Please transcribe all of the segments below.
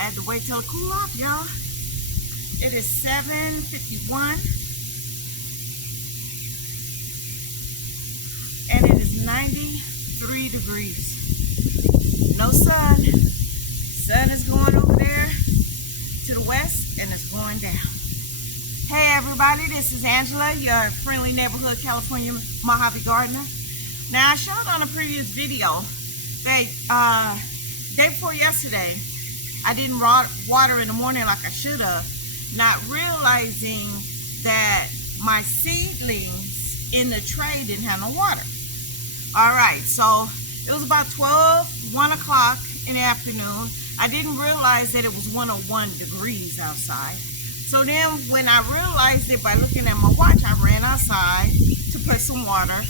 I had to wait till it cool off, y'all. It is 7:51 and it is 93 degrees. No sun. Sun is going over there to the west and it's going down. Hey everybody, this is Angela, your friendly neighborhood California Mojave gardener. Now I showed on a previous video that day before yesterday I didn't water in the morning like I should have, not realizing that my seedlings in the tray didn't have no water. Alright, so it was about 1 o'clock in the afternoon. I didn't realize that it was 101 degrees outside. So then when I realized it by looking at my watch, I ran outside to put some water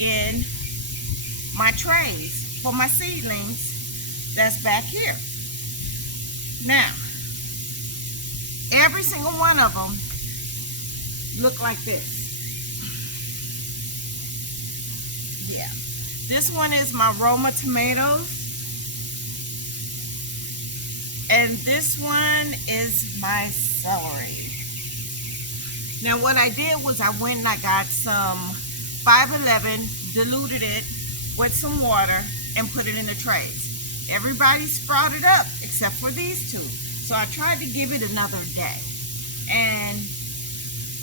in my trays for my seedlings that's back here. Now, every single one of them look like this. Yeah. This one is my Roma tomatoes. And this one is my celery. Now what I did was I went and I got some 511, diluted it with some water and put it in the trays. Everybody sprouted up except for these two. So I tried to give it another day and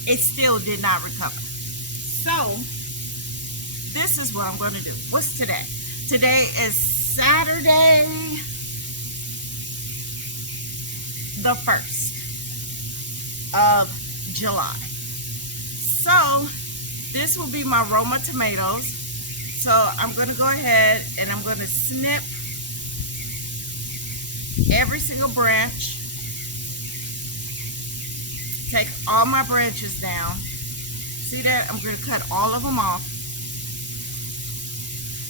it still did not recover. So this is what I'm going to do. What's today? Today is Saturday the 1st of July. So this will be my Roma tomatoes. So I'm going to go ahead and I'm going to snip every single branch. Take all my branches down. See that? I'm going to cut all of them off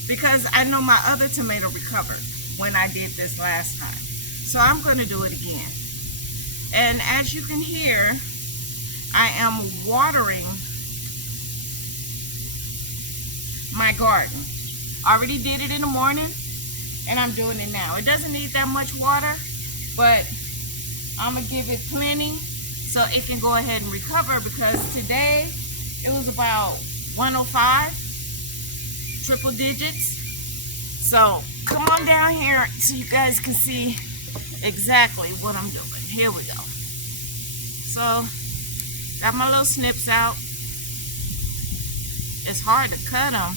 because I know my other tomato recovered when I did this last time. So I'm going to do it again. And as you can hear, I am watering my garden. I already did it in the morning and I'm doing it now. It doesn't need that much water, but I'm going to give it plenty so it can go ahead and recover, because today it was about 105, triple digits. So come on down here so you guys can see exactly what I'm doing. Here we go. So got my little snips out. It's hard to cut them.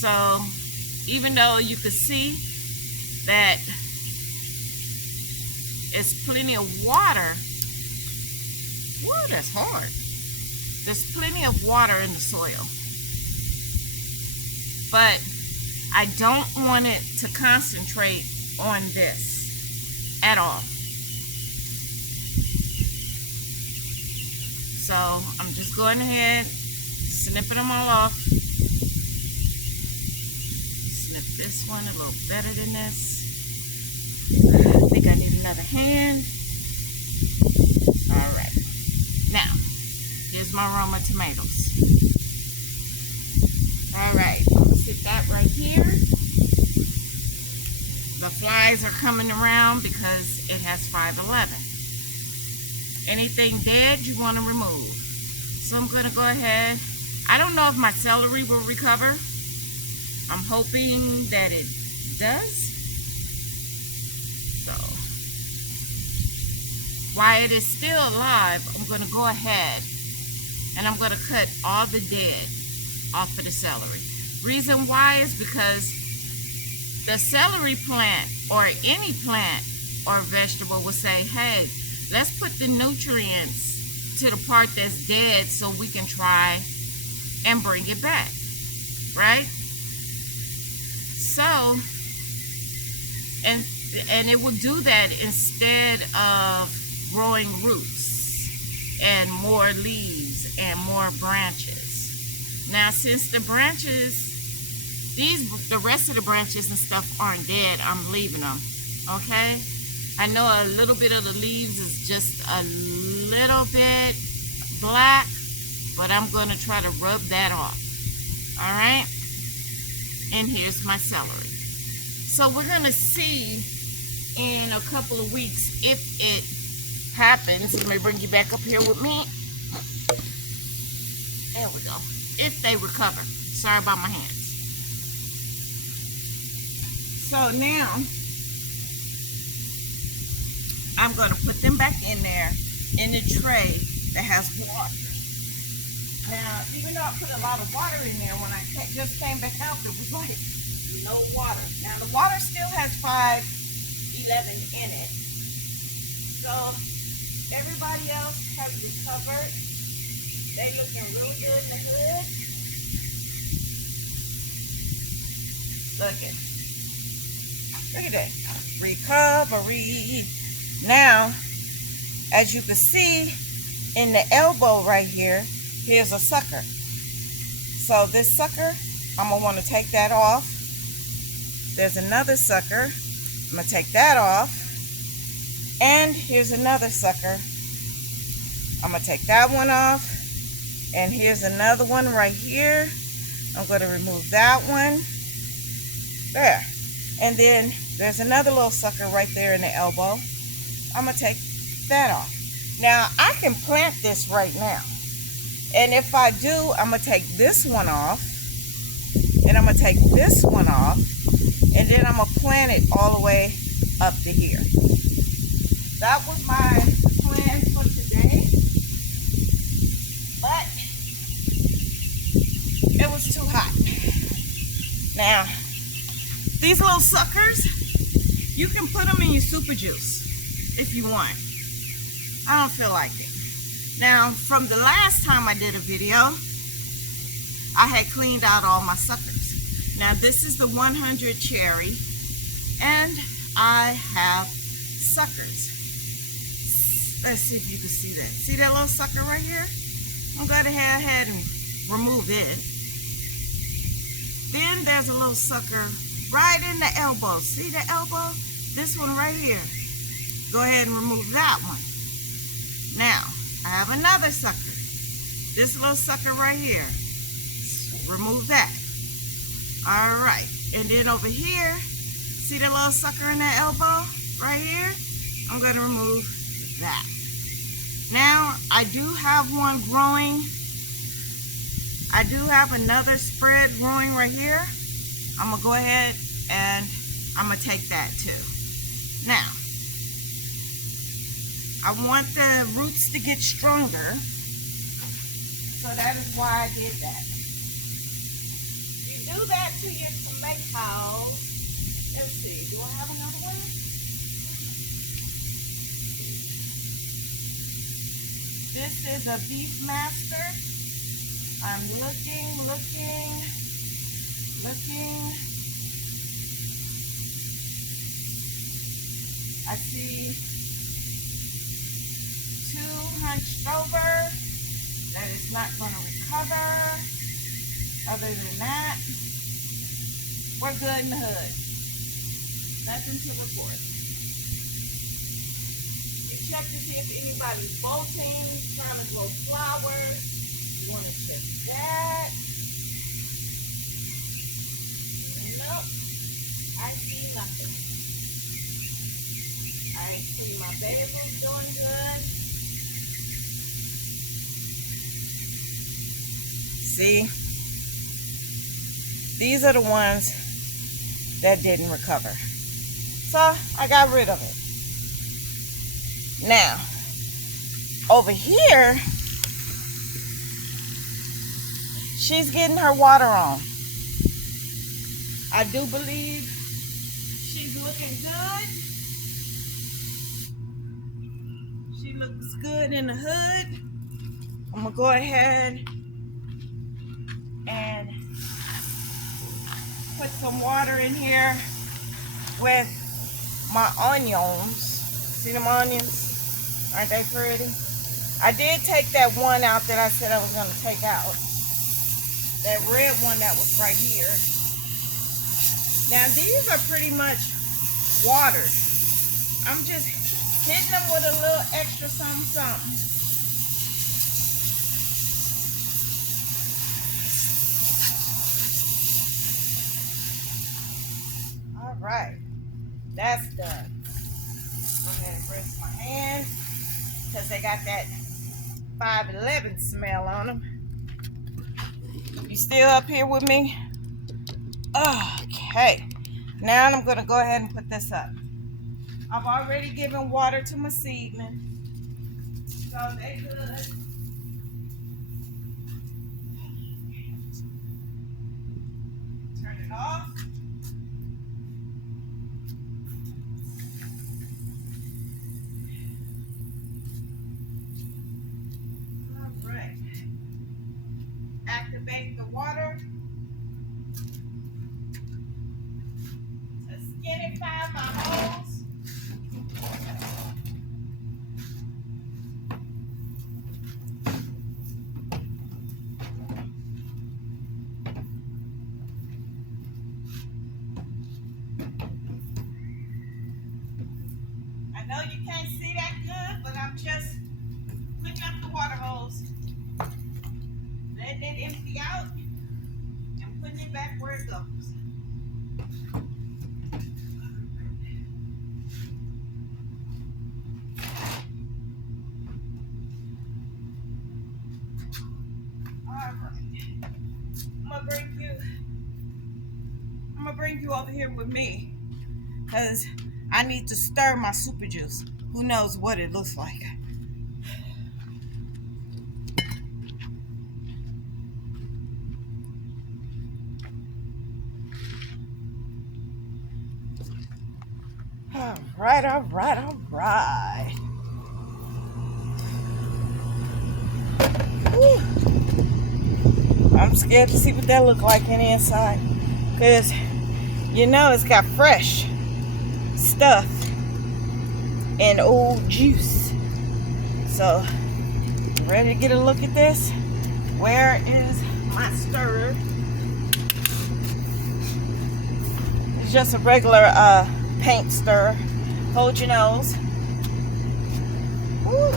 So even though you can see that it's plenty of water, whoa, that's hard. There's plenty of water in the soil, but I don't want it to concentrate on this at all. So I'm just going ahead, snipping them all off. Snip this one a little better than this. I think I need another hand. All right. Now, here's my Roma tomatoes. All right, I'm gonna sit that right here. The flies are coming around because it has 511. Anything dead you want to remove. So I'm going to go ahead. I don't know if my celery will recover. I'm hoping that it does. So while it is still alive, I'm going to go ahead and I'm going to cut all the dead off of the celery. Reason why is because the celery plant or any plant or vegetable will say, hey, let's put the nutrients to the part that's dead so we can try and bring it back, right? So, and it will do that instead of growing roots and more leaves and more branches. Now, since the branches, the rest of the branches and stuff aren't dead, I'm leaving them, okay? I know a little bit of the leaves is just a little bit black, but I'm going to try to rub that off. All right? And here's my celery. So we're gonna see in a couple of weeks if it happens. Let me bring you back up here with me. There we go. If they recover. Sorry about my hands. So now I'm going to put them back in there in the tray that has water. Now, even though I put a lot of water in there, when I just came back out, it was like no water. Now, the water still has 511 in it. So everybody else has recovered. They looking real good in the hood. Look at that. Recovery. Now, as you can see in the elbow right here, here's a sucker. So this sucker, I'm going to want to take that off. There's another sucker. I'm going to take that off. And here's another sucker. I'm going to take that one off. And here's another one right here. I'm going to remove that one. There. And then there's another little sucker right there in the elbow. I'm going to take that off. Now, I can plant this right now. And if I do, I'm going to take this one off. And I'm going to take this one off. And then I'm going to plant it all the way up to here. That was my plan for today. But it was too hot. Now, these little suckers, you can put them in your super juice if you want. I don't feel like it. Now, from the last time I did a video, I had cleaned out all my suckers. Now, this is the 100 cherry, and I have suckers. Let's see if you can see that. See that little sucker right here? I'm going to go ahead and remove it. Then there's a little sucker right in the elbow. See the elbow? This one right here. Go ahead and remove that one. Now, I have another sucker. This little sucker right here. Remove that. All right. And then over here, see the little sucker in the elbow right here? I'm going to remove that. Now, I do have one growing. I do have another spread growing right here. I'm going to go ahead and I'm going to take that too. Now, I want the roots to get stronger. So that is why I did that. You do that to your tomatoes. Let's see, do I have another one? This is a Beef Master. I'm looking. I see 2 hunched over. That is not going to recover. Other than that, we're good in the hood. Nothing to report. You check to see if anybody's bolting, trying to grow flowers. You want to check that. Nope. I see nothing. I see my basil's doing good. See? These are the ones that didn't recover. So I got rid of it. Now, over here, she's getting her water on. I do believe she's looking good. She looks good in the hood. I'm going to go ahead and put some water in here with my onions. See them onions? Aren't they pretty? I did take that one out that I said I was going to take out. That red one that was right here. Now these are pretty much watered. I'm just hitting them with a little extra something. All right, that's done. Go ahead and rinse my hands because they got that 511 smell on them. You still up here with me? Okay. Now I'm going to go ahead and put this up. I've already given water to my seedlings, so they good. Turn it off. All right. Activate the water to skinify my holes. I know you can't see that good, but I'm just putting up the water hose, letting it empty out, and putting it back where it goes. All right. I'm gonna bring you over here with me because I need to stir my super juice. Who knows what it looks like? All right, all right, all right. Whew. I'm scared to see what that look like in the inside, because you know it's got fresh stuff and old juice. So, ready to get a look at this? Where is my stirrer? It's just a regular paint stirrer. Hold your nose. Woo.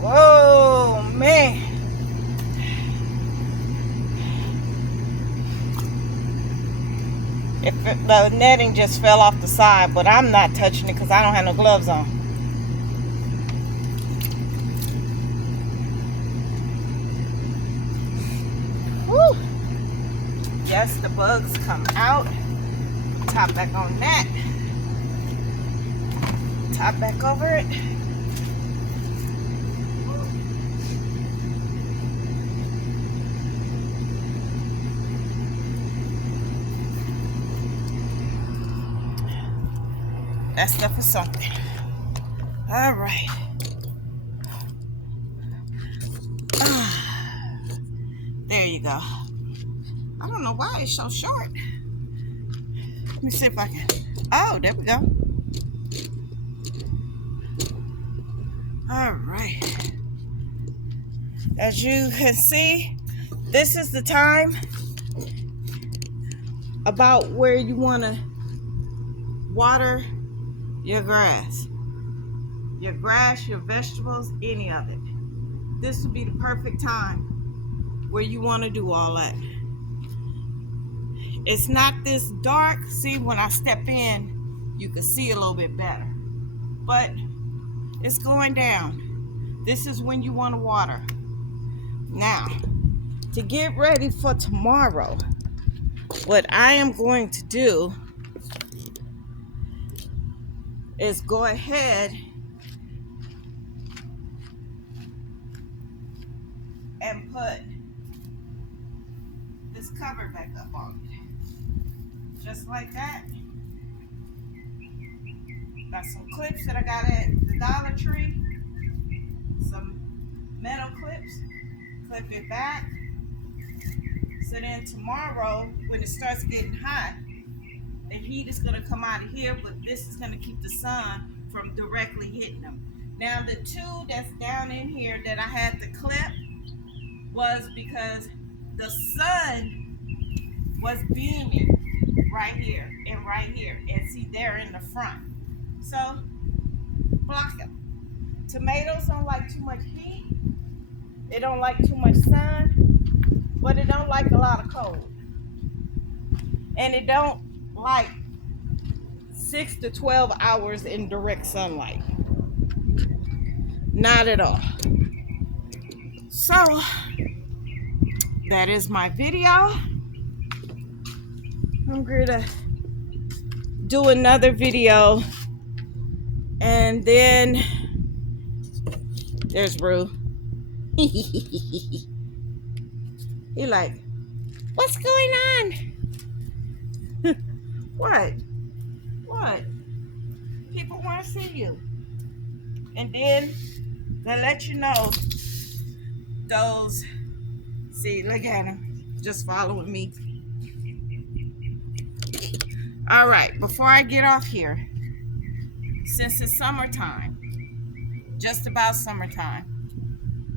Whoa, man. The netting just fell off the side, but I'm not touching it because I don't have no gloves on. Woo. Yes, the bugs come out. Top back on that. Top back over it. That stuff is something. All right. There you go. I don't know why it's so short. Let me see if I can. Oh, there we go. All right. As you can see, this is the time about where you want to water your grass, your vegetables, any of it. This would be the perfect time where you want to do all that. It's not this dark. See, when I step in, you can see a little bit better, but it's going down. This is when you want to water. Now, to get ready for tomorrow, what I am going to do is go ahead and put this cover back up on it. Just like that. Got some clips that I got at the Dollar Tree. Some metal clips. Clip it back. So then tomorrow, when it starts getting hot, the heat is going to come out of here, but this is going to keep the sun from directly hitting them. Now, the two that's down in here that I had to clip was because the sun was beaming right here and right here. And see, they're in the front. So, block them. Tomatoes don't like too much heat. They don't like too much sun, but it don't like a lot of cold. And it don't like 6 to 12 hours in direct sunlight. Not at all. So that is my video. I'm going to do another video. And then there's Rue. He like, what's going on? What? What? People want to see you. And then they let you know those, see, look at him, just following me. All right, before I get off here, since it's summertime, just about summertime,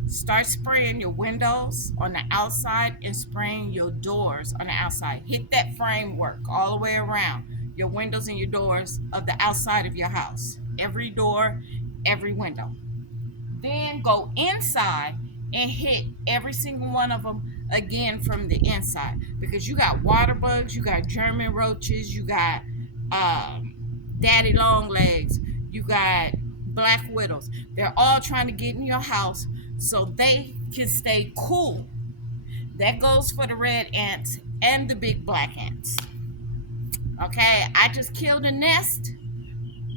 start spraying your windows on the outside and spraying your doors on the outside. Hit that framework all the way around your windows and your doors of the outside of your house. Every door, every window. Then go inside and hit every single one of them again from the inside, because you got water bugs, you got German roaches, you got daddy long legs, you got black widows. They're all trying to get in your house so they can stay cool. That goes for the red ants and the big black ants. Okay, I just killed a nest.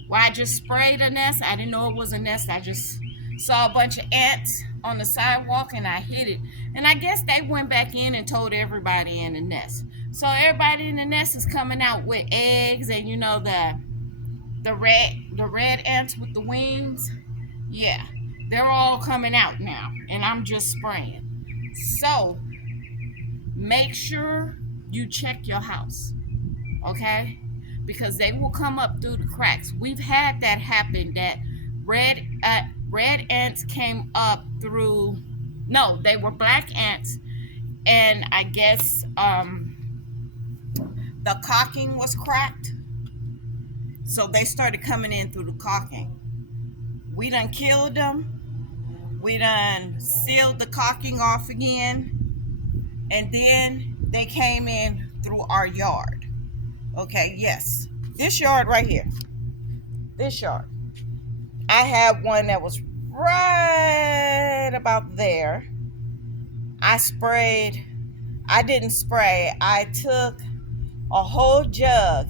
Well, I just sprayed a nest. I didn't know it was a nest. I just saw a bunch of ants on the sidewalk and I hit it. And I guess they went back in and told everybody in the nest. So everybody in the nest is coming out with eggs, and you know the red ants with the wings. Yeah, they're all coming out now, and I'm just spraying. So make sure you check your house, okay? Because they will come up through the cracks. We've had that happen, that red ants came up through, no, they were black ants, and I guess the caulking was cracked, so they started coming in through the caulking. We done killed them. We done sealed the caulking off again, and then they came in through our yard. Okay, yes, this yard right here, this yard. I had one that was right about there. I didn't spray. I took a whole jug,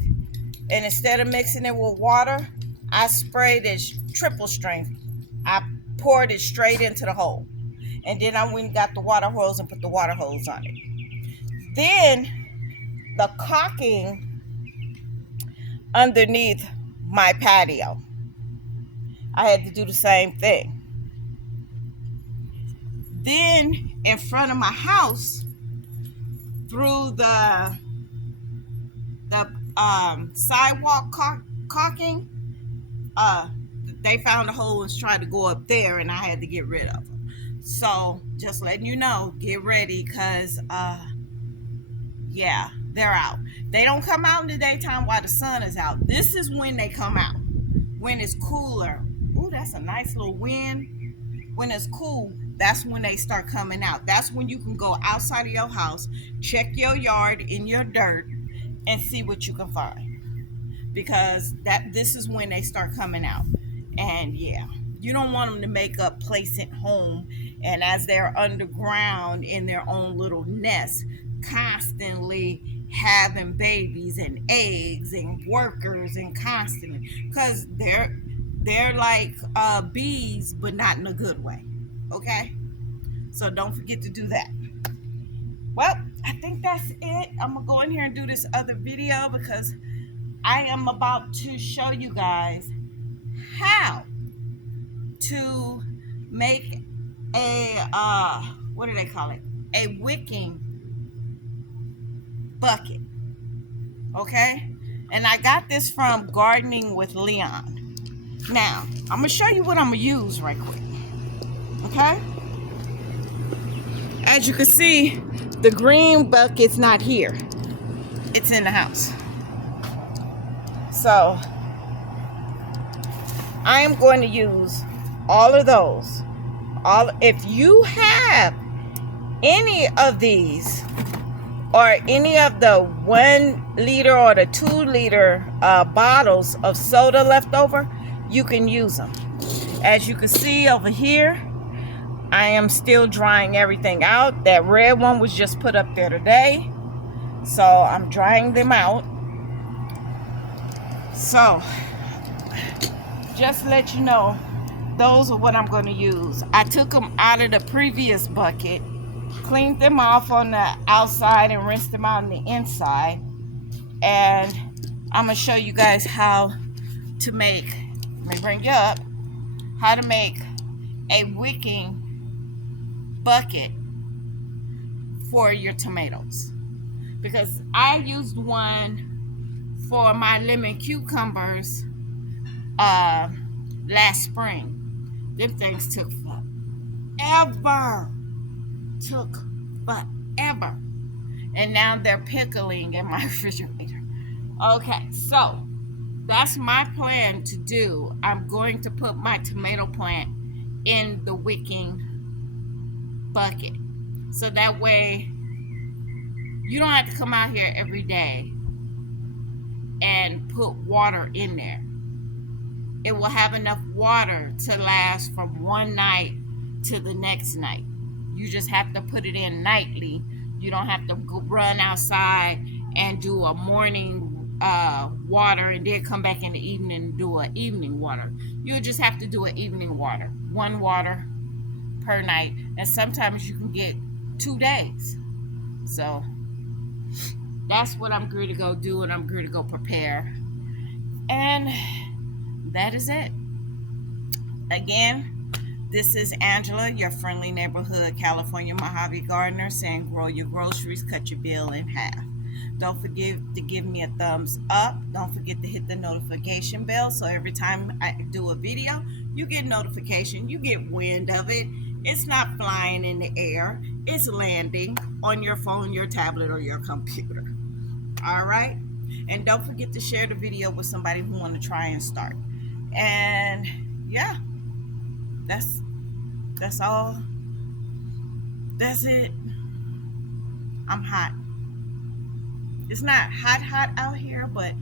and instead of mixing it with water, I sprayed it triple strength. I poured it straight into the hole. And then I went and got the water hose and put the water hose on it. Then the caulking underneath my patio, I had to do the same thing. Then in front of my house, through the sidewalk caulking, they found a hole and tried to go up there, and I had to get rid of them. So just letting you know, get ready, because yeah, they're out. They don't come out in the daytime while the sun is out. This is when they come out, when it's cooler. Ooh, that's a nice little wind. When it's cool, that's when they start coming out. That's when you can go outside of your house, check your yard in your dirt, and see what you can find, because this is when they start coming out. And yeah, you don't want them to make a place at home, and as they're underground in their own little nest, constantly having babies and eggs and workers, and constantly, because they're like bees, but not in a good way. Okay, so don't forget to do that. Well, I think that's it. I'm gonna go in here and do this other video, because I am about to show you guys how to make a what do they call it, a wicking bucket. Okay, and I got this from Gardening with Leon. Now I'm gonna show you what I'm gonna use right quick. Okay, as you can see, the green bucket's not here, it's in the house. So I am going to use all of those. If you have any of these or any of the 1 liter or the 2 liter bottles of soda left over, you can use them. As you can see over here, I am still drying everything out. That red one was just put up there today, so I'm drying them out. So just to let you know, those are what I'm going to use. I took them out of the previous bucket, cleaned them off on the outside and rinsed them out on the inside, and I'm going to show you guys how to make, let me bring you up, how to make a wicking bucket for your tomatoes, because I used one for my lemon cucumbers last spring. Them things took forever, and now they're pickling in my refrigerator. Okay, so that's my plan to do. I'm going to put my tomato plant in the wicking bucket, so that way you don't have to come out here every day and put water in there. It will have enough water to last from one night to the next night. You just have to put it in nightly. You don't have to go run outside and do a morning water and then come back in the evening and do an evening water. You'll just have to do an evening water, 1 water per night, and sometimes you can get 2 days. So that's what I'm going to go do, and I'm going to go prepare, and that is it. Again, this is Angela, your friendly neighborhood California Mojave gardener, saying grow your groceries, cut your bill in half. Don't forget to give me a thumbs up. Don't forget to hit the notification bell, so every time I do a video, you get notification, you get wind of it. It's not flying in the air, it's landing on your phone, your tablet, or your computer. All right? And don't forget to share the video with somebody who want to try and start. And yeah, that's all. That's it. I'm hot. It's not hot out here, but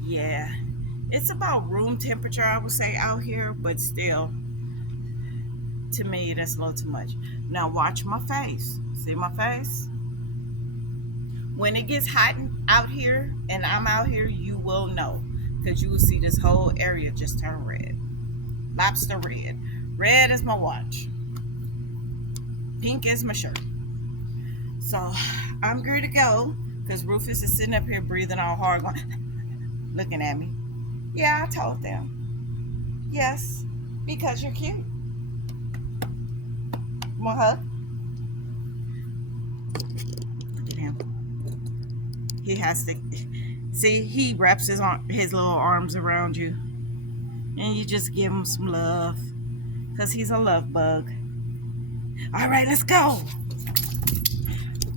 yeah, it's about room temperature, I would say, out here, but still, to me, that's a little too much. Now watch my face. See my face? When it gets hot out here and I'm out here, you will know, because you will see this whole area just turn red. Lobster red. Red is my watch. Pink is my shirt. So I'm good to go, because Rufus is sitting up here breathing all hard, going, looking at me. Yeah, I told them. Yes, because you're cute. Want a hug? Look at him. He has to, see, he wraps his little arms around you, and you just give him some love, because he's a love bug. All right, let's go.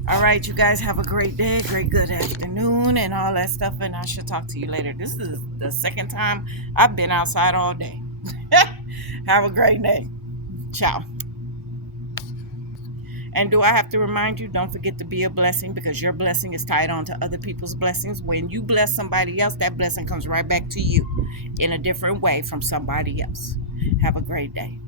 All right, you guys have a great day, great good afternoon, and all that stuff, and I shall talk to you later. This is the second time I've been outside all day. Have a great day. Ciao. And do I have to remind you, don't forget to be a blessing, because your blessing is tied on to other people's blessings. When you bless somebody else, that blessing comes right back to you in a different way from somebody else. Have a great day.